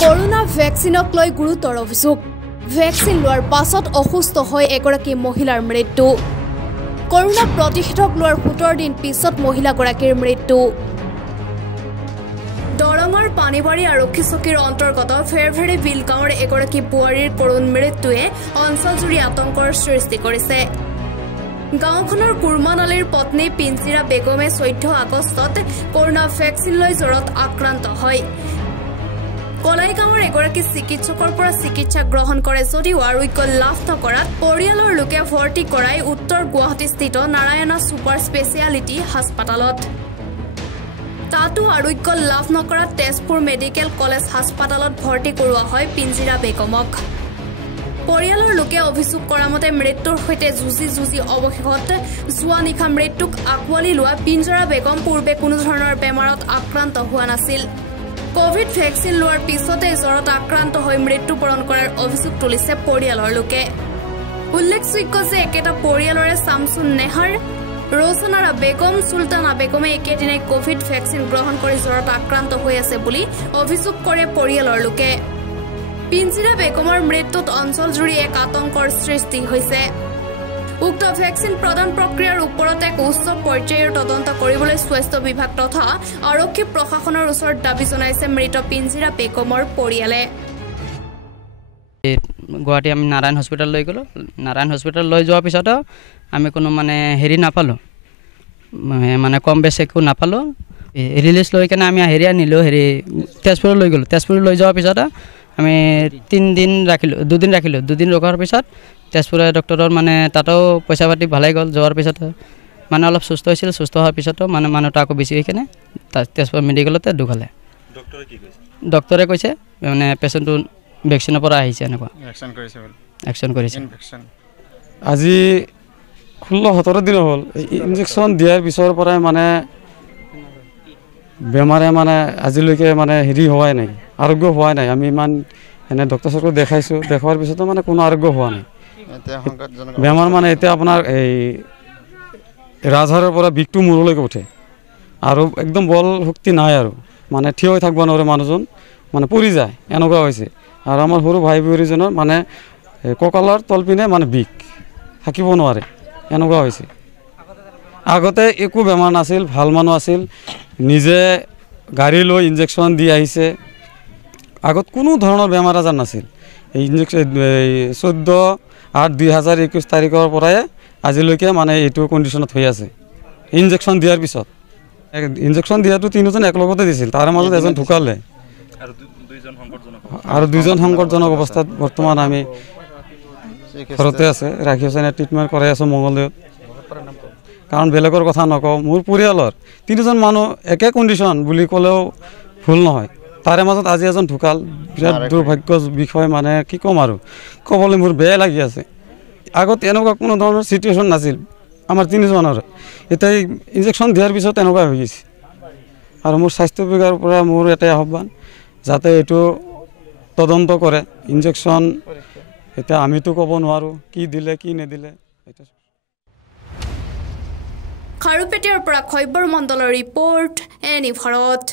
Corona ভেকচিনক লৈ গুৰুতৰ অভিযোগ ভেকচিন লোৱাৰ পাছত অসুস্থ হৈ এগৰাকী মহিলাৰ মৃত্যু কৰোনা প্ৰতিষেধক লোৱাৰ 17 দিন পিছত মহিলাগৰাকীৰ মৃত্যু দৰঙৰ পানীবাৰী আৰক্ষী চকীৰ অন্তৰ্গত ফেৰভেৰী বিল গাঁৱৰ এগৰাকী বোৱাৰীৰ কৰোণ মৃত্যুৱে অঞ্চলজুৰি আতংকৰ সৃষ্টি কৰিছে গাঁওখনৰ কুৰমান আলীৰ পত্নী পিঞ্চিৰা বেগমে 14 আগষ্টত কৰোনা ভেকচিন লৈ জ্বৰত আক্ৰান্ত হয় কলাইগাঁৱৰ এগৰাকী চিকিৎসকৰ পৰা চিকিৎসা গ্ৰহণ কৰে যদিও আৰোগ্য লাভ নকৰাত পৰিয়ালৰ লোকে ভৰ্তি কৰাই উত্তৰ গুৱাহাটীস্থিত নাৰায়ণা ছুপাৰ স্পেচিয়ালিটি হাস্পাতালত তাতো আৰোগ্য লাভ নকৰাত তেজপুৰ মেডিকেল কলেজ হাস্পাতালত ভৰ্তি কৰোৱা হয় পিঞ্জিৰা বেগমক পৰিয়ালৰ লোকে অভিযোগ কৰা মতে মৃত্যুৰ সৈতে যুঁজি অৱশেষত যোৱা নিশা মৃত্যুক আকোৱালি লোৱা পিঞ্জিৰা বেগম পূৰ্বে কোনো ধৰণৰ বেমাৰত আক্ৰান্ত হোৱা নাছিল কোভিড ভেকচিন লোৱাৰ পিছতে জ্বৰত আক্ৰান্ত হৈ মৃত্যুবৰণ কৰাৰ অভিযোগ তুলিছে পৰিয়ালৰ লোকে উল্লেখযোগ্য যে একেটা পৰিয়ালৰে শামছুন নেহাৰ ৰোশনাৰা বেগম সুলতানা বেগমে একেদিনাই কোভিড ভেকচিন গ্ৰহণ কৰি জ্বৰত আক্ৰান্ত হৈ আছে বুলি অভিযোগ কৰে পৰিয়ালৰ লোকে পিঞ্জিৰা বেগমৰ মৃত্যুত অঞ্চলজুৰি এক আতংকৰ সৃষ্টি হৈছে উক্ত ভেকচিন প্ৰদান প্ৰক্ৰিয়াৰ ওপৰত এক উচ্চ পৰ্যায়ৰ তদন্ত কৰিবলৈ স্বাস্থ্য বিভাগ তথা আৰক্ষী প্ৰশাসনৰ ওচৰত দাবী জনাইছে মৃত পিঞ্জিৰা বেগমৰ পৰিয়ালে গুৱাহাটী আমি নাৰায়ণ হস্পিটাল লৈ গ'লো নাৰায়ণ হস্পিটাল লৈ যোৱাৰ পিছত আমি কোনো মানে হেৰি নাপালোঁ মানে কম বেছি একো নাপালোঁ ৰিলিজ লৈ কেনে আমি হেৰি আনিলোঁ হেৰি তেজপুৰ লৈ গ'লোঁ তেজপুৰ লৈ যোৱাৰ পিছত আমি 3 দিন ৰাখিলোঁ 2 দিন ৰাখিলোঁ 2 দিন ৰখাৰ পিছত তেজপুৰৰ ডক্টৰৰ মানে তাতেও পইচা পাতি ভালেই গ'ল যোৱাৰ পিছত মানে অলপ সুস্থ হৈছিল সুস্থ হোৱাৰ পিছতো মানে মানুহটো আকৌ বেছি হৈ কেনে তেজপুৰ মেডিকেলতে ঢুকালে ডক্টৰে কৈছে মানে পেচেণ্টটো ভেকচিনৰ পৰা আহিছে এনেকুৱা একশ্যন কৰিছে আজি 16-17 দিন হ'ল ইনজেকশ্যন দিয়াৰ পিছৰ পৰাই মানে বেমাৰে মানে আজিলৈকে মানে হেৰি হোৱাই নাই আৰোগ্য হোৱাই নাই আমি ইমান এনে ডক্টৰ চক্টৰ দেখাইছোঁ দেখুৱাৰ পিছতো মানে কোনো আৰোগ্য হোৱা নাই বেমাৰ মানে এতিয়া আপোনাৰ এই ৰাজহাড়ৰ পৰা বিষটো মূৰলৈকে উঠে আৰু একদম বল শক্তি নাই আৰু মানে থিয় হৈ থাকিব নোৱাৰে মানুহজন মানে পৰি যায় এনেকুৱা হৈছে আৰু আমাৰ সৰু ভাই ভৈৰীজনৰ মানে কঁকালৰ তলপিনে মানে বিষ থাকিব নোৱাৰে এনেকুৱা হৈছে আগতে একো বেমাৰ নাছিল ভাল মানুহ আছিল নিজে গাড়ী লৈ ইনজেকশ্যন দি আহিছে আগত কোনো ধৰণৰ বেমাৰ আজাৰ নাছিল এই ইনজেকশ্যন 14/8/2021 তাৰিখৰ পৰাই আজিলৈকে মানে এইটো কণ্ডিশ্যনত হৈ আছে ইনজেকশ্যন দিয়াৰ পিছত ইনজেকশ্যন দিয়াটো 3জন একেলগতে দিছিল তাৰ মাজত এজন ঢুকালে আৰু 2জন সংকটজনক অৱস্থাত বৰ্তমান আমি ঘৰতে আছে ৰাখি হোসেনে ট্ৰিটমেণ্ট কৰাই আছোঁ মংগলদৈত কাৰণ বেলেগৰ কথা নকওঁ মোৰ পৰিয়ালৰ 3জন মানুহ একে কণ্ডিশ্যন বুলি ক'লেও ভুল নহয় তাৰে মাজত আজি এজন ঢুকাল বিৰাট দুৰ্ভাগ্যৰ বিষয় মানে কি ক'ম আৰু ক'বলৈ মোৰ বেয়া লাগি আছে আগত এনেকুৱা কোনো ধৰণৰ চিটুৱেশ্যন নাছিল আমাৰ 3জনৰ এতিয়া ইনজেকশ্যন দিয়াৰ পিছত এনেকুৱা হৈ গৈছে আৰু মোৰ স্বাস্থ্য বিভাগৰ পৰা মোৰ এটাই আহ্বান যাতে এইটো তদন্ত কৰে ইনজেকশ্যন এতিয়া আমিতো ক'ব নোৱাৰোঁ কি দিলে কি নিদিলে খাৰুপেটীয়াৰ পৰা খৈবৰ মণ্ডলৰ ৰিপৰ্ট এনি ভাৰত।